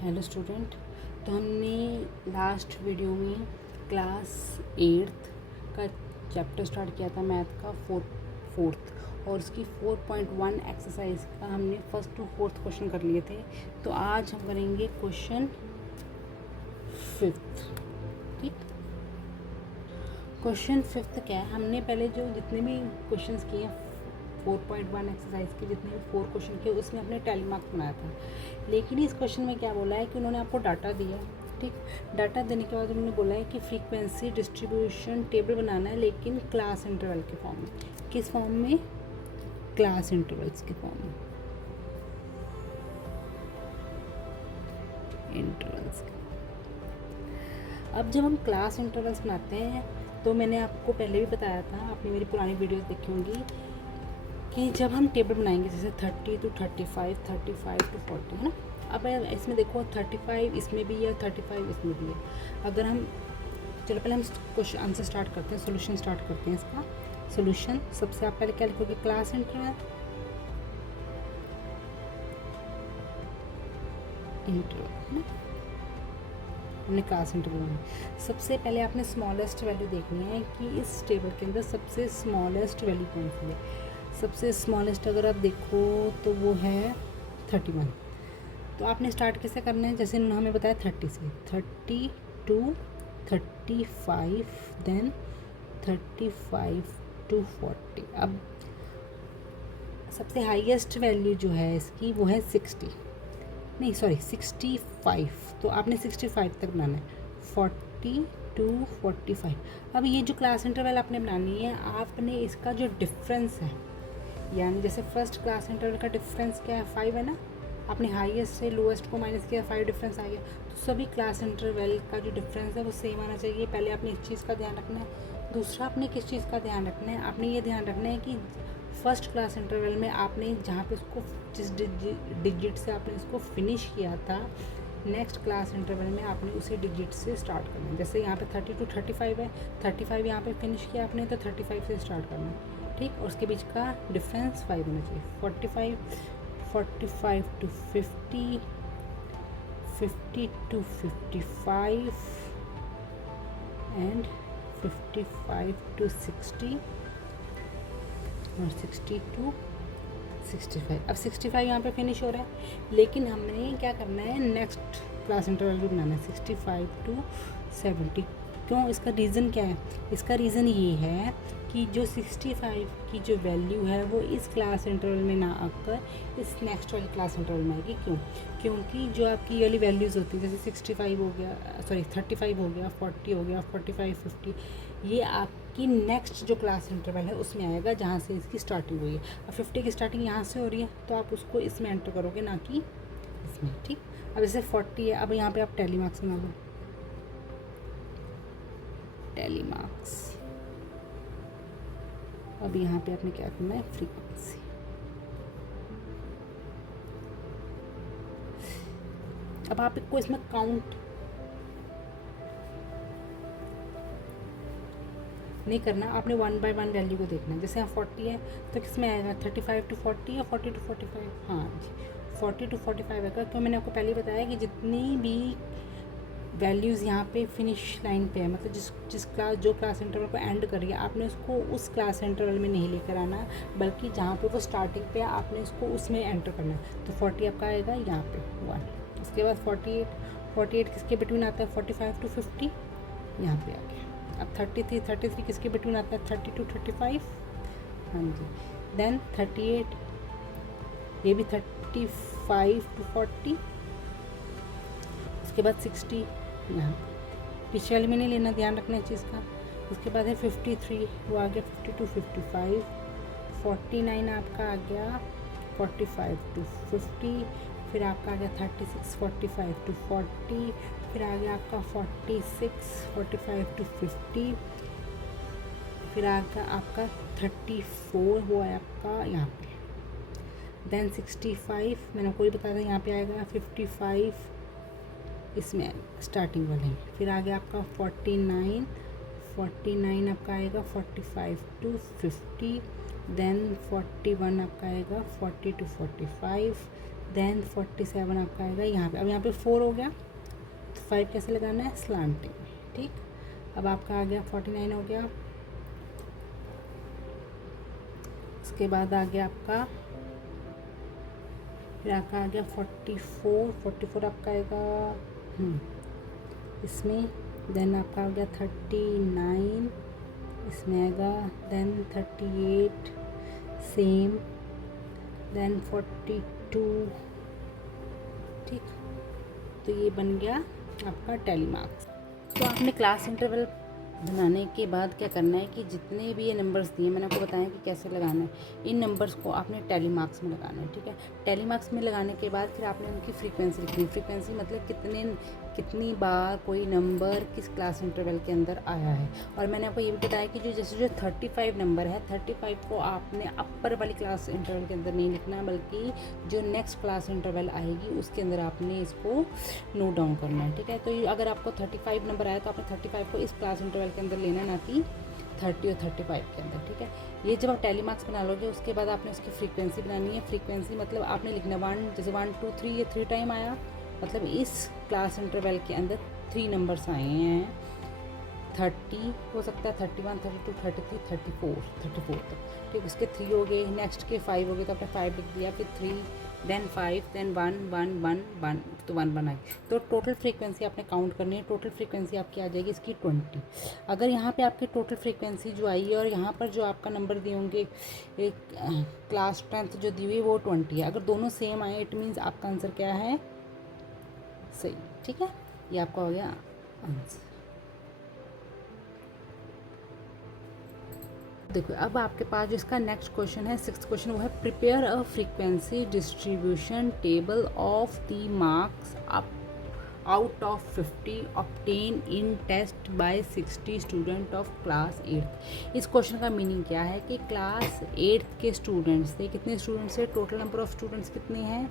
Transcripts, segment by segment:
Hello student. तो हमने last video में क्लास 8th का चैप्टर स्टार्ट किया था, मैथ का फोर्थ, और उसकी 4.1 एक्सरसाइज का हमने फर्स्ट टू फोर्थ क्वेश्चन कर लिए थे। तो आज हम करेंगे क्वेश्चन 5th। ठीक, क्वेश्चन 5th क्या है, हमने पहले जो जितने भी क्वेश्चंस किए हैं 4.1 एक्सरसाइज के जितने भी 4 क्वेश्चन किए उसमें हमने टेली मार्क्स बनाया था। लेकिन इस क्वेश्चन में क्या बोला है कि उन्होंने आपको डाटा दिया। ठीक, डाटा देने के बाद उन्होंने बोला है कि फ्रीक्वेंसी डिस्ट्रीब्यूशन टेबल बनाना है, लेकिन क्लास इंटरवल के फॉर्म में। किस फॉर्म में? क्लास इंटरवल्स के फॉर्म में, इंटरवल्स। अब जब हम क्लास इंटरवल्स बनाते हैं तो मैंने आपको पहले भी बताया था, आपने मेरी पुरानी वीडियोस देखी होंगी, कि जब हम टेबल बनाएंगे जैसे 30 to 35, 35 to 40, है ना। अब इसमें देखो 35 इसमें भी है, 35 इसमें भी है। अगर हम चलो पहले हम क्वेश्चन आंसर स्टार्ट करते हैं, सोल्यूशन स्टार्ट करते हैं। इसका सोल्यूशन सबसे आप पहले क्या लिखोगे? क्लास इंटरवल, है ना। हमने क्लास इंटरवल में सबसे पहले आपने स्मॉलेस्ट वैल्यू देखनी है कि इस टेबल के अंदर सबसे स्मॉलेस्ट वैल्यू कौन सी है। सबसे स्मॉलेस्ट अगर आप देखो तो वो है 31। तो आपने स्टार्ट कैसे करना है? जैसे उन्होंने हमें बताया 30 से, 32, 35, देन 35 to 40। अब सबसे हाईएस्ट वैल्यू जो है इसकी वो है 60, नहीं सॉरी 65। तो आपने 65 तक बनाना है, 40 to 45। अब ये जो क्लास इंटरवल आपने बनानी है, आपने इसका जो डिफरेंस है, यानी जैसे फर्स्ट क्लास इंटरवल का डिफरेंस क्या है? 5 है ना। आपने हाईएस्ट से लोएस्ट को माइनस किया, 5 डिफरेंस आ गया। तो सभी क्लास इंटरवल का जो डिफरेंस है वो सेम आना चाहिए। पहले आपने इस चीज़ का ध्यान रखना है। दूसरा आपने किस चीज़ का ध्यान रखना है? आपने ये ध्यान रखना है कि फर्स्ट क्लास इंटरवल में आपने जहाँ पे उसको जिस डिजिट से आपने इसको फिनिश किया था, नेक्स्ट क्लास इंटरवल में आपने उसी डिजिट से स्टार्ट करना है। जैसे यहाँ पे 30 to 35 है, 35 यहाँ पे फिनिश किया आपने, तो 35 से स्टार्ट करना है। ठीक, और उसके बीच का डिफरेंस 5 होना चाहिए। 45 to 50, 50 to 55 एंड 55 to 60 और 60 to 65। अब 65 यहाँ पे फिनिश हो रहा है, लेकिन हमने क्या करना है? नेक्स्ट क्लास इंटरवल भी बनाना है, 65 to 70। क्यों? इसका रीज़न क्या है? इसका रीज़न ये है कि जो 65 की जो वैल्यू है वो इस क्लास इंटरवल में ना आकर इस नेक्स्ट वाली क्लास इंटरवल में आएगी। क्यों? क्योंकि जो आपकी वाली वैल्यूज़ होती है, जैसे 65 हो गया, सॉरी 35 हो गया, 40 हो गया, 45, 50, ये आपकी नेक्स्ट जो क्लास इंटरवल है उसमें आएगा जहाँ से इसकी स्टार्टिंग हुई है। अब 50 की स्टार्टिंग यहाँ से हो रही है, तो आप उसको इसमें एंटर करोगे, ना कि इसमें। ठीक, अब जैसे 40 है, अब यहाँ पे आप टेली मार्क्स बना लो, टेली मार्क्स। अब यहाँ पे आपने क्या करना है? फ्रीक्वेंसी। अब आप इसको इसमें काउंट नहीं करना, आपने 1 by 1 वैल्यू को देखना है। जैसे यहाँ 40 है तो किस में आएगा? 35 to 40 या 40 to 45? हाँ जी, 40 to 45 आएगा। क्यों? मैंने आपको पहले ही बताया कि जितनी भी वैल्यूज़ यहाँ पे फिनिश लाइन पे है, मतलब जिस क्लास जो क्लास इंटरवल को एंड कर रही है, आपने उसको उस क्लास इंटरवल में नहीं लेकर आना, बल्कि जहाँ पे वो स्टार्टिंग पे है आपने उसको उसमें एंटर करना है। तो 40 आपका आएगा यहाँ पे 1। उसके बाद 48 किसके बिटवीन आता है? 45 to 50, यहाँ पे आ गया। अब 33 किसके बिटवीन आता है? 30 to 35, हाँ जी। देन 38, ये भी 35 to 40। उसके बाद 60 यहाँ, पीछे वाले में नहीं लेना, ध्यान रखना है चीज़ का। उसके बाद है 53, वो आ गया 50 to 55। 49 आपका आ गया 45 to 50। फिर आपका आ गया 36, 45 to 40। फिर आ गया आपका 46, 45 to 50। फिर आ गया आपका 34, वो है आपका यहाँ पे। देन 65, मैंने आपको ये बताया था, यहाँ पे आएगा 55 इसमें स्टार्टिंग वाले। फिर आ गया आपका 49 आपका आएगा 45 to 50। देन 41 आपका आएगा 40 to 45। देन 47 आपका आएगा यहाँ पे। अब यहाँ पे 4 हो गया, तो 5 कैसे लगाना है, स्लांटिंग, ठीक। अब आपका आ गया 49 हो गया, उसके बाद आ गया आपका, फिर आपका आ गया 44 आपका आएगा इसमें, देन आपका आ गया 39 इसमें आएगा, देन 38 सेम, देन 42, ठीक। तो ये बन गया आपका टैली मार्क्स। तो आपने क्लास इंटरवल बनाने के बाद क्या करना है कि जितने भी ये नंबर्स दिए मैंने आपको बताया कि कैसे लगाना है, इन नंबर्स को आपने टैली मार्क्स में लगाना है, ठीक है। टैली मार्क्स में लगाने के बाद फिर आपने उनकी फ्रीक्वेंसी लिखनी है। फ्रीक्वेंसी मतलब कितनी बार कोई नंबर किस क्लास इंटरवल के अंदर आया है। और मैंने आपको ये भी बताया कि जो 35 नंबर है, 35 को आपने अपर वाली क्लास इंटरवल के अंदर नहीं लिखना, बल्कि जो नेक्स्ट क्लास इंटरवल आएगी उसके अंदर आपने इसको नोट डाउन करना है, ठीक है। तो अगर आपको 35 नंबर आया तो आपने 35 को इस क्लास इंटरवल के अंदर लेना, ना कि 30 और 35 के अंदर, ठीक है। ये जब आप टैली मार्क्स बना लोगे उसके बाद आपने उसकी फ्रीक्वेंसी बनानी है। फ्रीक्वेंसी मतलब आपने लिखना 1, जैसे 1 2 3 ये 3 टाइम आया, मतलब इस क्लास इंटरवल के अंदर 3 नंबर्स आए हैं। 30 हो सकता है, 31 32 33 34 तक, ठीक। उसके 3 हो गए, नेक्स्ट के 5 हो गए तो आपने 5 लिख दिया, फिर 3 देन 5 देन 1 1 1 1, तो 1 1 आई। तो टोटल फ्रीक्वेंसी आपने काउंट करनी है। टोटल फ्रीक्वेंसी आपकी आ जाएगी इसकी 20। अगर यहाँ पे आपकी टोटल फ्रीक्वेंसी जो आई है और यहाँ पर जो आपका नंबर दिए होंगे एक क्लास 10th जो दी हुई है वो 20 है, अगर दोनों सेम आए इट मीन्स आपका आंसर क्या है, सही, ठीक है। ये आपका हो गया आंसर। देखो अब आपके पास जो इसका नेक्स्ट क्वेश्चन है, 6th क्वेश्चन, वो है prepare a frequency distribution table of the marks up out of 50 obtain in test by 60 student of class 8th। इस क्वेश्चन का मीनिंग क्या है कि क्लास 8th के स्टूडेंट्स थे, कितने स्टूडेंट्स है, टोटल नंबर ऑफ स्टूडेंट्स कितने हैं,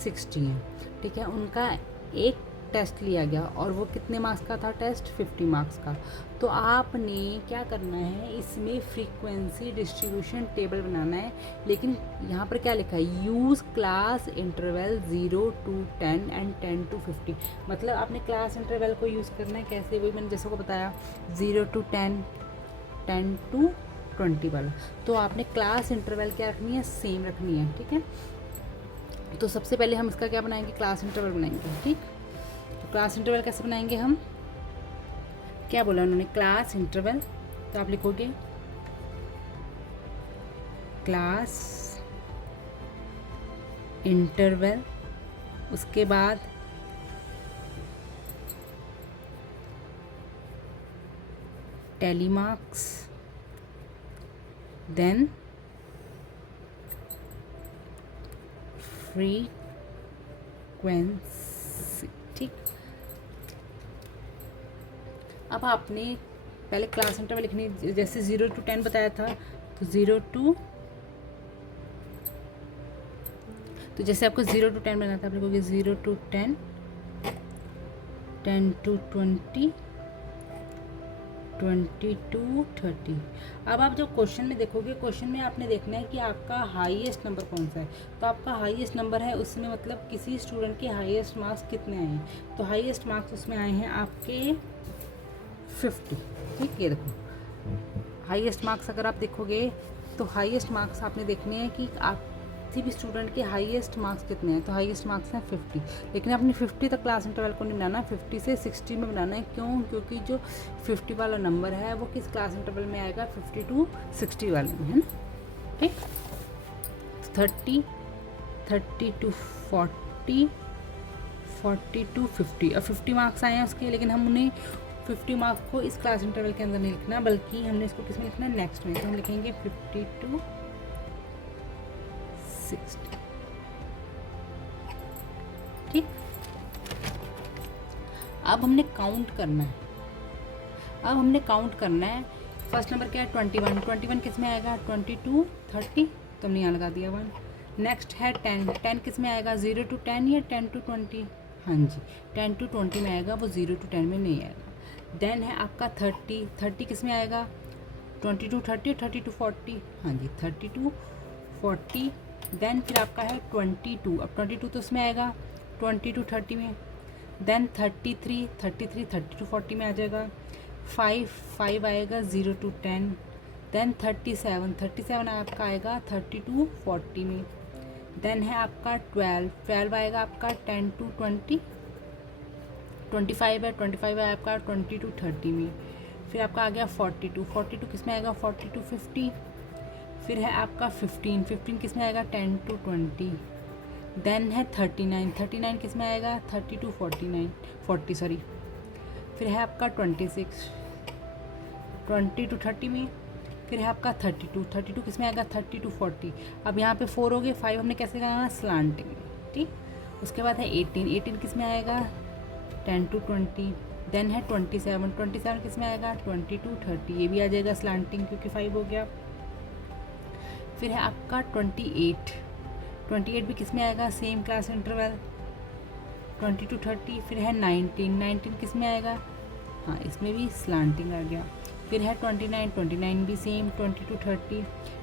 60 हैं, ठीक है। उनका एक टेस्ट लिया गया और वो कितने मार्क्स का था टेस्ट, 50 मार्क्स का। तो आपने क्या करना है, इसमें फ्रीक्वेंसी डिस्ट्रीब्यूशन टेबल बनाना है। लेकिन यहाँ पर क्या लिखा है, use class interval 0 to 10 and 10 to 50। मतलब आपने क्लास इंटरवल को यूज़ करना है कैसे, वही मैंने जैसे को बताया 0 to 10 10 to 20 वाला। तो आपने क्लास इंटरवल क्या रखनी है, सेम रखनी है, ठीक है। तो सबसे पहले हम इसका क्या बनाएंगे, क्लास इंटरवल बनाएंगे, ठीक। तो क्लास इंटरवल कैसे बनाएंगे हम, क्या बोला उन्होंने, क्लास इंटरवल, तो आप लिखोगे क्लास इंटरवल, उसके बाद टैली मार्क्स, देन फ्रीक्वेंसी, ठीक। अब आपने पहले क्लास इंटरवल लिखनी, जैसे 0 to 10 बताया था, तो 0 to, तो जैसे आपको 0 to 10 बनाना था, आप लिखोगे 0 to 10 10 to 20 20 to 30। अब आप जब क्वेश्चन में देखोगे, क्वेश्चन में आपने देखना है कि आपका हाईएस्ट नंबर कौन सा है। तो आपका हाईएस्ट नंबर है उसमें, मतलब किसी स्टूडेंट के हाईएस्ट मार्क्स कितने आए हैं, तो हाईएस्ट मार्क्स उसमें आए हैं आपके 50, ठीक। ये देखो हाईएस्ट मार्क्स अगर आप देखोगे तो हाईएस्ट मार्क्स आपने देखने हैं कि आप किसी भी स्टूडेंट के हाईएस्ट मार्क्स कितने हैं, तो हाईएस्ट मार्क्स हैं 50। लेकिन आपने 50 तक क्लास इंटरवल को नहीं बनाना, 50 से 60 में बनाना है। क्यों, क्योंकि जो 50 वाला नंबर है वो किस क्लास इंटरवल में आएगा, 50 to 60 वाले में, है ना, ठीक। 30 to 40 40 to 50, और 50 मार्क्स आए हैं उसके, लेकिन हम उन्हें 50 मार्क्स को इस क्लास इंटरवल के अंदर नहीं लिखना, बल्कि हमने इसको किस में लिखना है, नेक्स्ट में। तो हम लिखेंगे 50 to 60, ठीक। अब हमने काउंट करना है, फर्स्ट नंबर क्या है, 21 किस में आएगा, 20 to 30, तो हमने यहाँ लगा दिया 1। नेक्स्ट है 10 किस में आएगा, 0 to 10 या 10 to 20, हाँ जी 10 to 20 में आएगा, वो 0 to 10 में नहीं आएगा। देन है आपका 30 किस में आएगा, 20 to 30 और 30 to 40, हाँ जी 30 to 40 देन फिर आपका है 22, अब 22 तो उसमें आएगा 20 to 30 में, देन 33, 30 to 40 में आ जाएगा, 5 आएगा 0 to 10, देन 37 आपका आएगा 30 to 40 में, देन है आपका 12 आएगा आपका 10 to 20, 25 है आपका 20 to 30 में, फिर आपका आ गया 42 किस में आएगा 40 to 50, फिर है आपका 15 किस में आएगा 10 to 20, देन है 39 किस में आएगा 30 to 40 सॉरी, फिर है आपका 26 20 to 30 में, फिर है आपका 32 किस में आएगा 30 to 40, अब यहाँ पे 4 हो गए, 5 हमने कैसे करना स्लांटिंग में, ठीक। उसके बाद है 18 किस में आएगा 10 to 20, देन है 27 किस में आएगा 20 to 30, ये भी आ जाएगा स्लांटिंग क्योंकि 5 हो गया। फिर है आपका 28 भी किस में आएगा सेम क्लास इंटरवल 20 to 30, फिर है 19 किस में आएगा, हाँ इसमें भी स्लांटिंग आ गया, फिर है 29 भी सेम 20 to 30,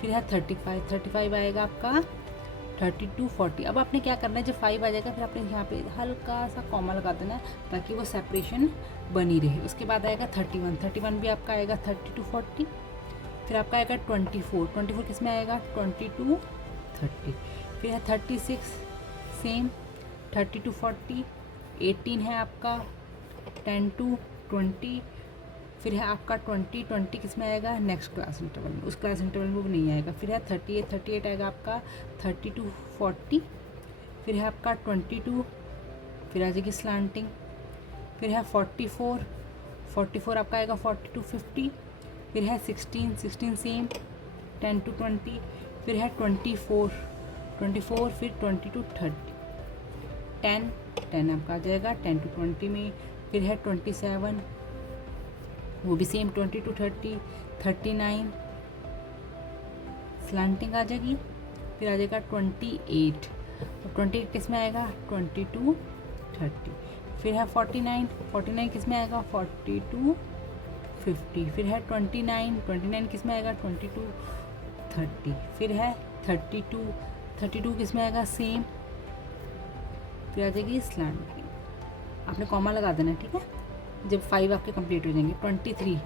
फिर है 35 आएगा आपका 30 to 40। अब आपने क्या करना है, जब 5 आ जाएगा फिर आपने यहाँ पे हल्का सा कॉमा लगा देना है ताकि वो सेपरेशन बनी रहे। उसके बाद आएगा 31 भी आपका आएगा 30 to 40, फिर आपका आएगा 24 किस में आएगा 20 to 30, फिर है 36 सेम 30 to 40, 18 है आपका 10 to 20, फिर है आपका 20 किस में आएगा नेक्स्ट क्लास इंटरवल में, उस क्लास इंटरवल में वो नहीं आएगा, फिर है 38 आएगा आपका 30 to 40, फिर है आपका 22, फिर आ जाएगी स्लांटिंग, फिर है 44 आपका आएगा 40 to 50, फिर है 16 सेम 10 to 20, फिर है 24 फिर 20 to 30, 10 आपका आ जाएगा 10 to 20 में, फिर है 27 वो भी सेम 20 to 30, 39 स्लांटिंग आ जाएगी, फिर आ जाएगा 28, और 28 किस में आएगा 20 to 30, फिर है 49 किस में आएगा 40 to 50, फिर है 29 किस में आएगा 20 to 30, फिर है 32 किस में आएगा सेम, फिर आ जाएगी स्लांटिंग, आपने कॉमा लगा देना है, ठीक है, जब 5 आपके कंप्लीट हो जाएंगे। 23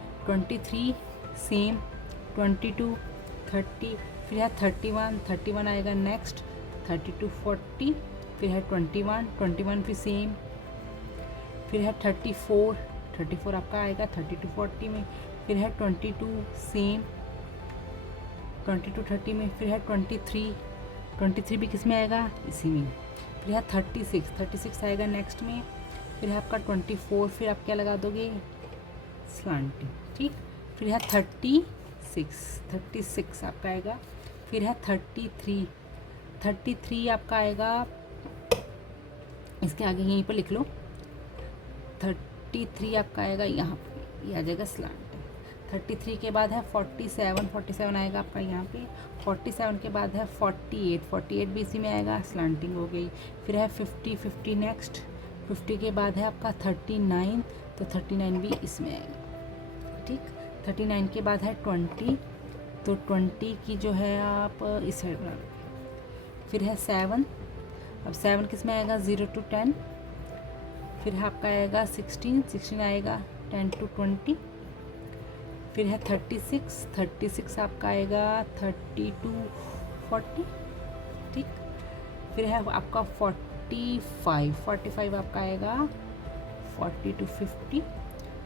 सेम 20 to 30, फिर है 31 आएगा नेक्स्ट 30 to 40, फिर है 21 भी सेम, फिर है 34 आपका आएगा 30 to 40 में, फिर है 22 सेम 20 to 30 में, फिर है 23 भी किस में आएगा इसी में, फिर है 36 आएगा नेक्स्ट में, फिर है आपका 24, फिर आप क्या लगा दोगे स्लांटिंग, ठीक, फिर है 36 आपका आएगा, फिर है 33 आपका आएगा, इसके आगे यहीं पर लिख लो 33 आपका आएगा यहाँ पे, ये आ जाएगा स्लांटिंग। 33 के बाद है 47 आएगा आपका यहाँ पे, 47 के बाद है 48 भी इसी में आएगा, स्लांटिंग हो गई, फिर है 50 नेक्स्ट, 50 के बाद है आपका 39, तो 39 भी इसमें आएगा, ठीक। 39 के बाद है 20, तो 20 की जो है आप इस साइड बना लोगे, फिर है 7, अब 7 किस में आएगा 0 to 10, फिर है आपका आएगा 16 आएगा 10 to 20, फिर है 36 आपका आएगा 30 to 40, ठीक, फिर है आपका 45 आपका आएगा 40 to 50,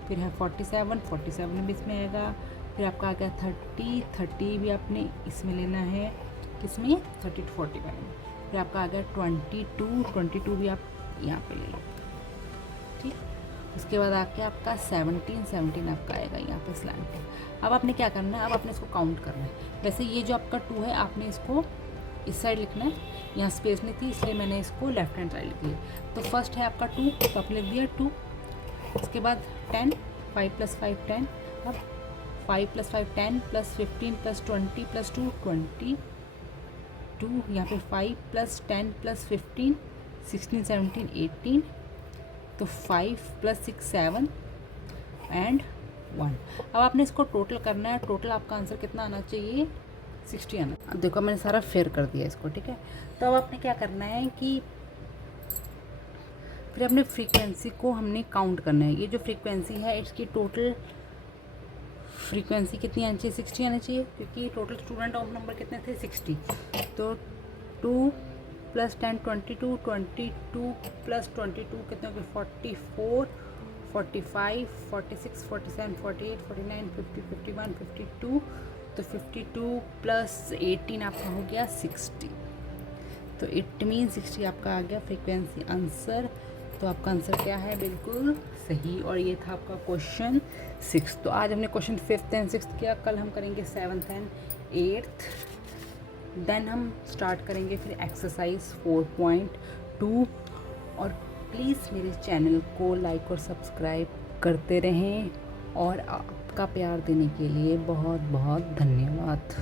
फिर है 47 भी इसमें आएगा, फिर आपका आ गया 30 भी आपने इसमें लेना है, किसमें 30 to 40 का लेना, फिर आपका आ गया 22 भी आप यहाँ पे ले लो, ठीक। उसके बाद आके आपका 17 आपका आएगा यहाँ पे स्लैंटिंग। अब आपने क्या करना है, अब आपने इसको काउंट करना है। वैसे ये जो आपका 2 है आपने इसको इस साइड लिखना है, यहाँ स्पेस नहीं थी इसलिए मैंने इसको लेफ्ट हैंड साइड लिख लिया। तो फर्स्ट है आपका 2, तो आपने लिख दिया 2। उसके बाद 10, 5 + 5 10, अब 5 + 5 10 + 15 + 20 + 2 22, यहाँ पे 5 + 10 + 15 16 17 18, तो 5 + 6 7 एंड 1। अब आपने इसको टोटल करना है। टोटल आपका आंसर कितना आना चाहिए 60 आना। अब देखो मैंने सारा फिर कर दिया इसको, ठीक है। तो अब आपने क्या करना है कि फिर अपने फ्रीक्वेंसी को हमने काउंट करना है। ये जो फ्रीक्वेंसी है इसकी टोटल फ्रीक्वेंसी कितनी आनी चाहिए, 60 आनी चाहिए, क्योंकि टोटल स्टूडेंट ऑफ नंबर कितने थे, 60। तो 2 + 10 22, 22 + 22 कितने हो गए, 44, 45, 46, 47, 48, 49, 50, 51, 52। तो 52 + 18 आपका हो गया 60। तो इट मीन 60 आपका आ गया फ्रीक्वेंसी आंसर। तो आपका आंसर क्या है, बिल्कुल सही। और ये था आपका क्वेश्चन 6। तो आज हमने क्वेश्चन 5th एंड 6th किया, कल हम करेंगे 7th एंड 8th। देन हम स्टार्ट करेंगे फिर एक्सरसाइज 4.2। और प्लीज़ मेरे चैनल को लाइक और सब्सक्राइब करते रहें, और आपका प्यार देने के लिए बहुत बहुत धन्यवाद।